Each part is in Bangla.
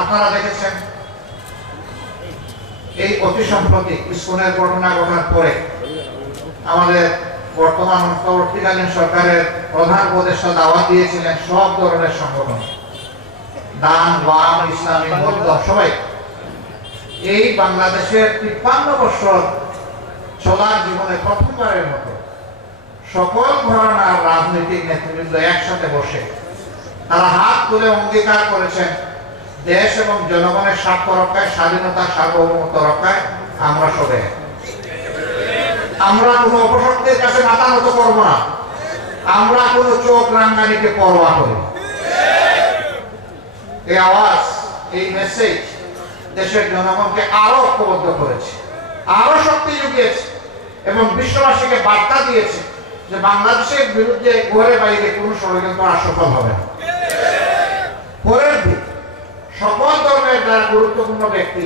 আপনারা দেখেছেন এই অতি সম্প্রতি ইসকনের ঘটনা ঘটার পরে আমাদের বর্তমান অন্তর্বর্তীকালীন সরকারের প্রধান উপদেষ্টা দাওয়াত দিয়েছিলেন সব ধরনের সংগঠন, দান, ওয়াম, ইসলামী, বৌদ্ধ সবাই এই বাংলাদেশের 53 বছর চলার জীবনে প্রথমবারের মতো সকল ঘরানার রাজনৈতিক নেতৃবৃন্দ একসাথে বসে তারা হাত তুলে অঙ্গীকার করেছেন দেশ এবং জনগণের স্বার্থ রক্ষায়, স্বাধীনতা সার্বভৌমত্ব রক্ষায় আমরা সবাই। আমরা কোনো অপশক্তির কাছে মাথা নত করবো না, আমরা কোনো চোখ রাঙ্গানিকে পরোয়া করি। এই আওয়াজ, এই মেসেজ দেশের জনগণকে আরো ঐক্যবদ্ধ করেছে, আরো শক্তি জুগিয়েছে এবং বিশ্ববাসীকে বার্তা দিয়েছে যে বাংলাদেশের বিরুদ্ধে ঘরে বাইরে কোনো ষড়যন্ত্র আর সফল হবে না। পরের দিক সকল ধর্মের যারা গুরুত্বপূর্ণ ব্যক্তি,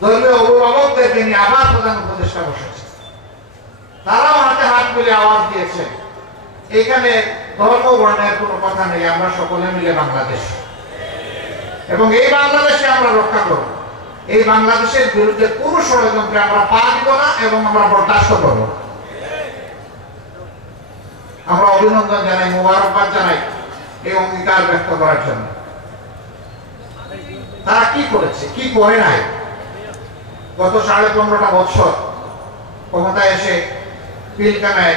ধর্মীয় অভিভাবকদেরকে নিয়ে আবার প্রধান উপদেষ্টা বসেছে, তারাও হাতে হাত মিলে আওয়াজ দিয়েছে এখানে ধর্ম বর্ণের কোনো কথা নেই, আমরা সকলে মিলে বাংলাদেশ এবং এই বাংলাদেশে আমরা রক্ষা করব। এই বাংলাদেশের বিরুদ্ধে কোনো ষড়যন্ত্রে আমরা পা দিব না এবং আমরা বরদাস্ত করব। আমরা অভিনন্দন জানাই, মোবারকবাদ জানাই এই অঙ্গীকার ব্যক্ত করার জন্য। তারা কি করেছে, কি করে নাই? গত 15.5 বছর ক্ষমতায় এসে পিলখানায়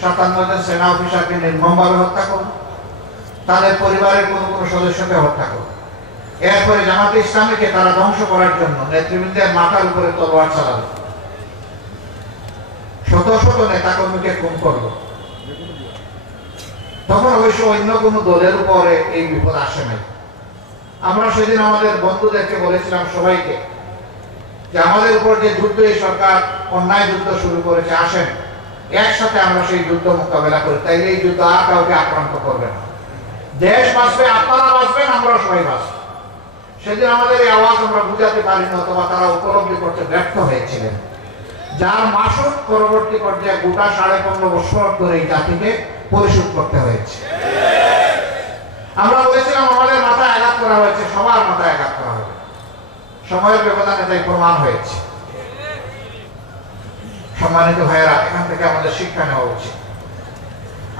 57 জন সেনা অফিসারকে নির্মমভাবে হত্যা করল, তাদের পরিবারের কোনো সদস্যকে হত্যা করল। এরপরে জামাতে ইসলামীকে তারা ধ্বংস করার জন্য নেতৃবৃন্দের মাথার উপরে তলোয়ার চালাল, শত শত নেতাকর্মীকে খুন করল। তখন অবশ্য অন্য কোনো দলের উপরে এই বিপদ আসে নাই। আমরা সেদিন আমাদের বন্ধুদেরকে বলেছিলাম সবাইকে যে আমাদের উপর যে যুদ্ধ এই সরকার অন্যায় যুদ্ধ শুরু করেছে, আসেন একসাথে আমরা সেই যুদ্ধ মোকাবেলা করি, তাইলে এই যুদ্ধ আর কাউকে আক্রান্ত করবে না। দেশ বাঁচবে, আপনারা বাঁচবেন, আমরা সবাই বাঁচব। সেদিন আমাদের এই আওয়াজ আমরা বুঝাতে পারিনি, অথবা তারা উপলব্ধি করতে ব্যর্থ হয়েছিলেন, যার মাসুল পরবর্তী পর্যায়ে গোটা 15.5 বছর ধরে এই জাতিকে পরিশোধ করতে হয়েছে। আমরা বলেছিলাম আমাদের মাথায় আঘাত করা হয়েছে, সবার মাথায় আঘাত করা হবে, সময়ের ব্যবধানে তাই প্রমাণ হয়েছে। সম্মানিত ভাইয়েরা, এখান থেকে আমাদের শিক্ষা নেওয়া উচিত।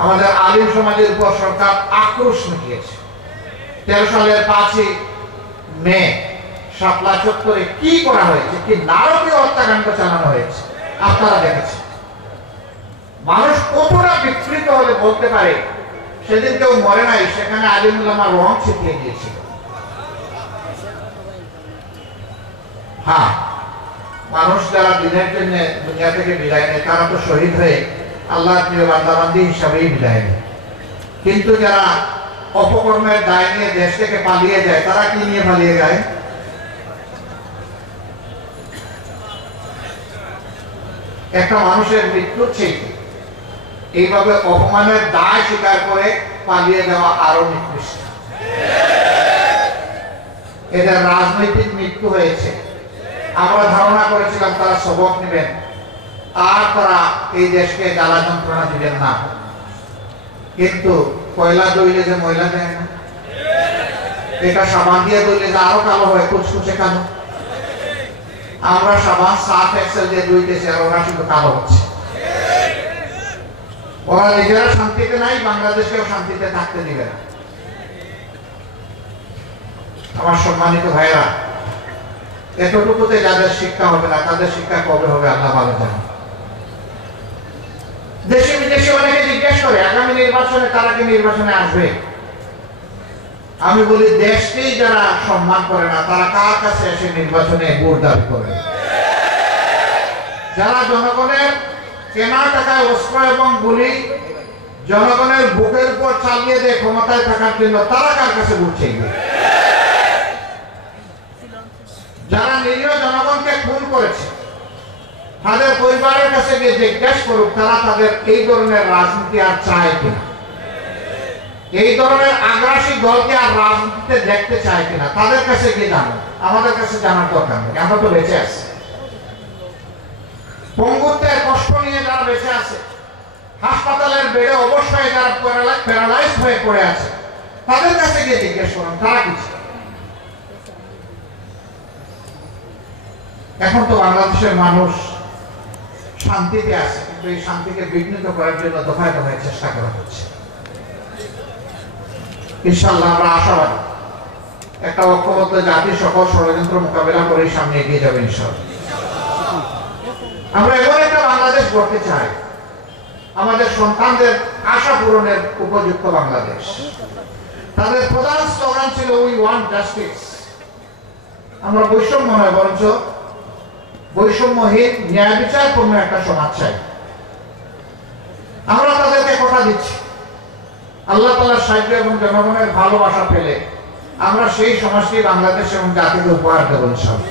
আমাদের আলিম সমাজের উপর সরকার আক্রোশ মিটিয়েছে। 13 সালের 5ই মে শাপলা চত্বরে কি করা হয়েছে, কি নারকীয় হত্যাকাণ্ড চালানো হয়েছে আপনারা দেখেছেন। মানুষ কতটা বিকৃত হলে বলতে পারে সেদিন কেউ মরে নাই, সেখানে আলিম উলামা রং ছিটিয়ে দিয়েছিল। হ্যাঁ, মানুষ যারা দিনের জন্য দুনিয়া থেকে বিদায় নেয় তারা তো শহীদ হয়ে আল্লাহর প্রিয় বান্দাবান্দি হিসাবেই বিদায় নেয়, কিন্তু যারা অপকর্মের দায় নিয়ে দেশ থেকে পালিয়ে যায়, তারা কি নিয়ে পালিয়ে যায়? একটা মানুষের মৃত্যুর চেয়ে এইভাবে অপমানের দায় স্বীকার করে পালিয়ে যাওয়া আরো নিকৃষ্ট। এদের রাজনৈতিক মৃত্যু হয়েছে। আমরা ধারণা করেছিলাম তারা সবক নেবেন আর তারা এই দেশকে জ্বালা যন্ত্রণা দিবেন না, কিন্তু কয়লা দইলে যে ময়লা যায় না, এটা সাবান দিয়ে দইলে যে আরো কালো হয়, কুচকুচে কালো। আমরা সাবান সার্ফ এক্সেল দিয়ে ধুইতেছি আর ওরা শুধু কালো হচ্ছে। ওরা নিজেরা শান্তিতে নাই, বাংলাদেশকেও শান্তিতে থাকতে দিবে না। আমার সম্মানিত ভাইরা, এতটুকুতে যাদের শিক্ষা হবে না, তাদের শিক্ষা কবে হবে আল্লাহ ভালো জানেন। দেশে বিদেশে অনেকে জিজ্ঞেস করে আগামী নির্বাচনে তারা কি নির্বাচনে আসবে। আমি বলি দেশকেই যারা সম্মান করে না তারা কার কাছে এসে নির্বাচনে ভোট দাবি করে? যারা জনগণের কেনা টাকায় অস্ত্র এবং গুলি জনগণের বুকের উপর চালিয়ে দেয় ক্ষমতায় থাকার জন্য, তারা কার কাছে ভোট চাইবে? যারা নিরীহ জনগণকে খুন করেছে তাদের পরিবারের কাছে গিয়ে জিজ্ঞেস করুক তারা তাদের এই ধরনের রাজনীতি আর চায় কিনা, এই ধরনের আগ্রাসী দলকে আর রাজনীতিতে দেখতে চায় কিনা। তাদের কাছে গিয়ে জানো, আমাদের কাছে জানার দরকার নেই, আমরা তো বেঁচে আছি। পঙ্গুত্বের কষ্ট নিয়ে যারা বেঁচে আছে, হাসপাতালের বেডে অবশ্যই যারা প্যারালাইজড হয়ে পড়ে আছে, তাদের কাছে গিয়ে জিজ্ঞেস করুন তারা কি চায়। এখন তো বাংলাদেশের মানুষ শান্তিতে আছে, কিন্তু এই শান্তিকে বিঘ্নিত করার জন্য দফায় দফায় চেষ্টা করা হচ্ছে। ইনশাআল্লাহ আমরা আশাবাদী একটা ঐক্যবদ্ধ জাতি সকল ষড়যন্ত্র মোকাবেলা করে সামনে এগিয়ে যাবে ইনশাআল্লাহ। আমরা এমন একটা বাংলাদেশ গড়তে চাই, আমাদের সন্তানদের আশা পূরণের উপযুক্ত বাংলাদেশ। তাদের প্রধান স্লোগান ছিল উই ওয়ান্ট জাস্টিস। আমরা বৈষম্য নয়, বরঞ্চ বৈষম্যহীন ন্যায় বিচারপূর্ণ একটা সমাজ চাই। আমরা তাদেরকে কথা দিচ্ছি, আল্লাহ তাআলার সাহায্য এবং জনগণের ভালোবাসা পেলে আমরা সেই সমাজটি বাংলাদেশ এবং জাতিকে উপহার দেব ইনশাআল্লাহ।